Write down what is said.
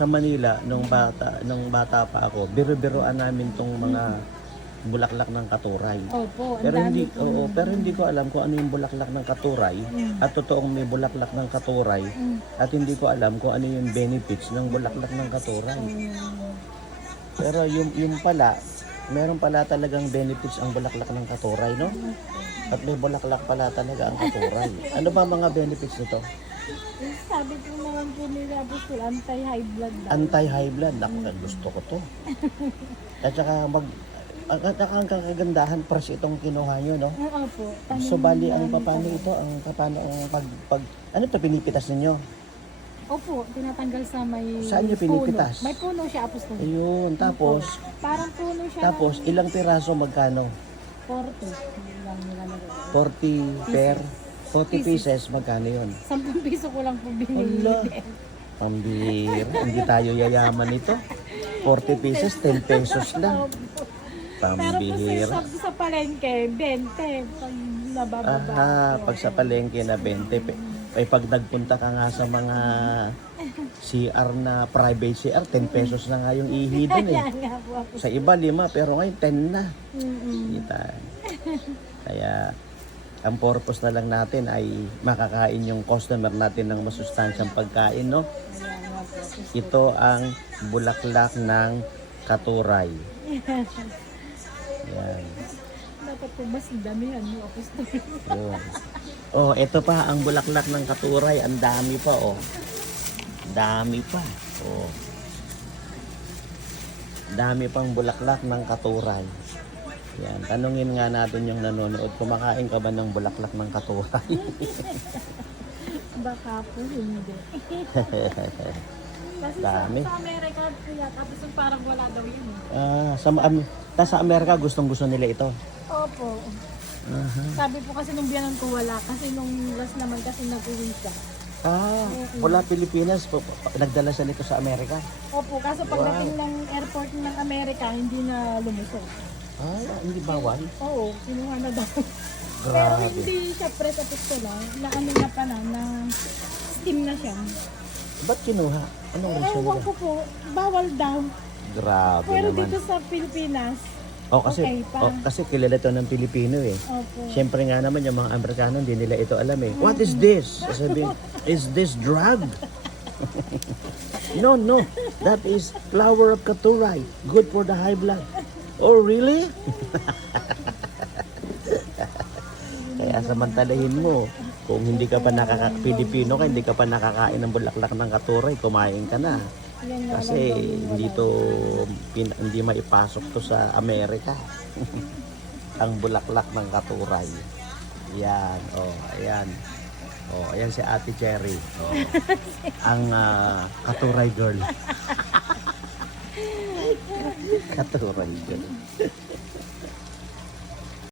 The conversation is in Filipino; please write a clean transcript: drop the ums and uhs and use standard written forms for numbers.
sa Manila, nung bata pa ako, biro-biroan namin tong mga bulaklak ng katuray. Opo, ang Pero dami hindi, po. oo, pero hindi ko alam kung ano yung bulaklak ng katuray at totoong may bulaklak ng katuray at hindi ko alam kung ano yung benefits ng bulaklak ng katuray. Pero yung pala, meron pala talagang benefits ang bulaklak ng katuray, no? At may bulaklak pala talaga ang katuray. Ano ba mga benefits nito? Sabi po naman po nila po anti-high blood daw. Anti-high blood. Naku, gusto ko to. At saka ang kagandahan, fresh itong kinuha nyo, no? Opo. So bali ang paano ito, ang paano ang ano to pinipitas ninyo? Opo, tinatanggal sa may Saan niyo pinipitas? puno. May puno siya, apostol. Ayun, tapos Parang puno siya tapos ilang piraso magkano? 40. Lang nila nagawa. 40 per 40 pieces magkano 'yon? 10 piso ko lang po binili. Hala. Pambihira, hindi tayo yayaman nito. 40 pieces, 10 pesos lang. Pero po Pambihira. sa palengke, 20. Pag nabababa. Aha, pag sa palengke na 20, ay pag nagpunta ka nga sa mga CR na private CR, 10 pesos na nga yung ihi dun eh. Kaya nga po ako. Sa iba 5, pero ngayon 10 na. Mm-mm. Kita. Kaya ang purpose na lang natin ay makakain yung customer natin ng masustansyang pagkain, no? Kaya nga po. Ito ang bulaklak ng katuray. Yan. Dapat po mas damihan mo, apostol. Yun. Oh, ito pa ang bulaklak ng katuray. Ang dami pa, oh. Dami pa. Oh. Dami pang bulaklak ng katuray. Yan. Tanungin nga natin yung nanonood. Kumakain ka ba ng bulaklak ng katuray? Baka po hindi. Kasi Dami. sa Amerika, tapos yung parang wala daw yun. Sa Amerika, gustong-gusto nila ito. Opo. Sabi po kasi nung biyanan ko wala. Kasi nung last naman kasi nag-uwi ka. Wala Pilipinas. Nagdala siya nito sa Amerika. Opo, kaso pagdating ng airport ng Amerika, hindi na lumusok. Hindi bawal. Oo, kinuha na daw. Pero Grabe. hindi siya pre-tapos ko lang. Na ano na pa na steam na siya. Ba't kinuha? Anong reason Ewan nila? ko po, bawal daw. Grabe Pero naman. dito sa Pilipinas, Kasi, okay pa. kasi kilala ito ng Pilipino eh. opo. Siyempre nga naman yung mga Amerikano hindi nila ito alam eh. What is this? Sasabihin, is this drug? No, no. That is flower of katuray. Good for the high blood. Oh, really? Kaya samantalahin mo. Kung hindi ka pa Pilipino ka, hindi ka pa nakakain ng bulaklak ng katuray, kumain ka na. Yan nga Kasi lang daw hindi maipasok to sa Amerika. Ang bulaklak ng katuray. Yan, ayan. Ayan si Ate Cherry. Ang katuray girl. Katuray girl.